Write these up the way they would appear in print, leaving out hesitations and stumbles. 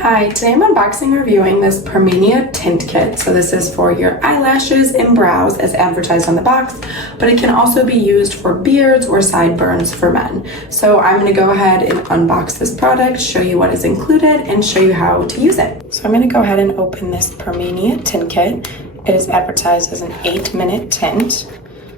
Hi, today I'm unboxing and reviewing this PERMANIA tint kit. So this is for your eyelashes and brows as advertised on the box, but it can also be used for beards or sideburns for men. So I'm going to go ahead and unbox this product, show you what is included, and show you how to use it. So I'm going to go ahead and open this PERMANIA tint kit. It is advertised as an 8-minute tint.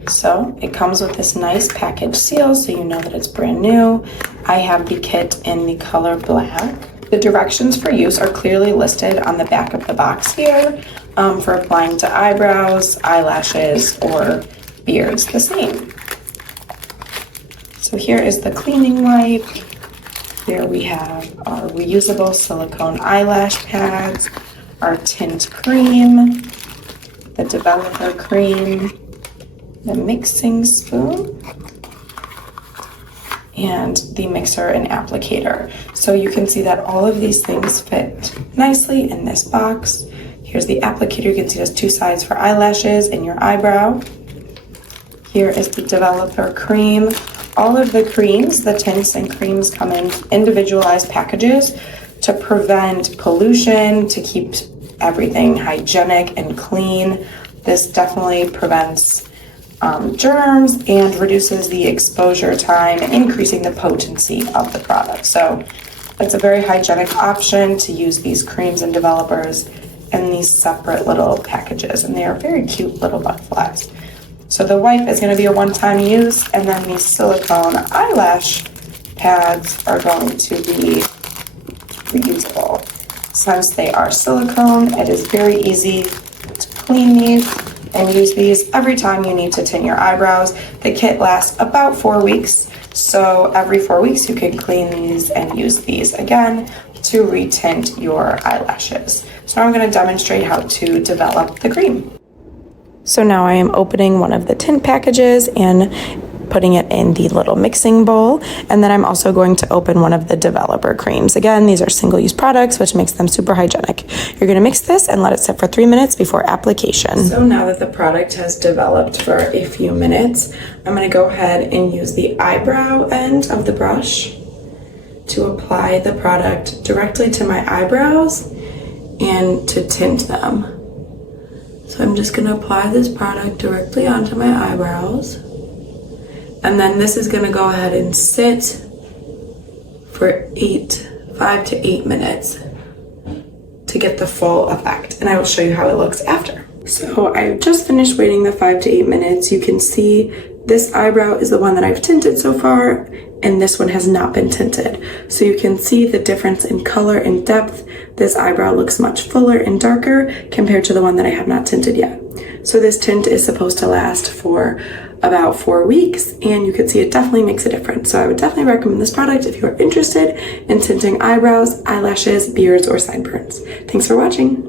So it comes with this nice package seal so you know that it's brand new. I have the kit in the color black. The directions for use are clearly listed on the back of the box here for applying to eyebrows, eyelashes, or beards the same. So here is the cleaning wipe. Here we have our reusable silicone eyelash pads, our tint cream, the developer cream, the mixing spoon, and the mixer and applicator. So you can see that all of these things fit nicely in this box. Here's the applicator. You can see there's two sides for eyelashes and your eyebrow. Here is the developer cream. All of the creams, the tints and creams, come in individualized packages to prevent pollution, to keep everything hygienic and clean. This definitely prevents germs and reduces the exposure time, increasing the potency of the product. So it's a very hygienic option to use these creams and developers in these separate little packages, and they are very cute little butterflies. So the wipe is going to be a one-time use, and then these silicone eyelash pads are going to be reusable. Since they are silicone, it is very easy to clean these and use these every time you need to tint your eyebrows. The kit lasts about 4 weeks, so every 4 weeks you can clean these and use these again to retint your eyelashes. So I'm going to demonstrate how to develop the cream. So now I am opening one of the tint packages and putting it in the little mixing bowl, and then I'm also going to open one of the developer creams. Again, these are single-use products, which makes them super hygienic. You're going to mix this and let it sit for 3 minutes before application. So now that the product has developed for a few minutes, I'm going to go ahead and use the eyebrow end of the brush to apply the product directly to my eyebrows and to tint them. So I'm just going to apply this product directly onto my eyebrows. And then this is going to go ahead and sit for 5 to 8 minutes to get the full effect. And I will show you how it looks after. So I just finished waiting the 5 to 8 minutes. You can see this eyebrow is the one that I've tinted so far, and this one has not been tinted. So you can see the difference in color and depth. This eyebrow looks much fuller and darker compared to the one that I have not tinted yet. So this tint is supposed to last for about 4 weeks, and you can see it definitely makes a difference. So I would definitely recommend this product if you are interested in tinting eyebrows, eyelashes, beards, or sideburns. Thanks for watching.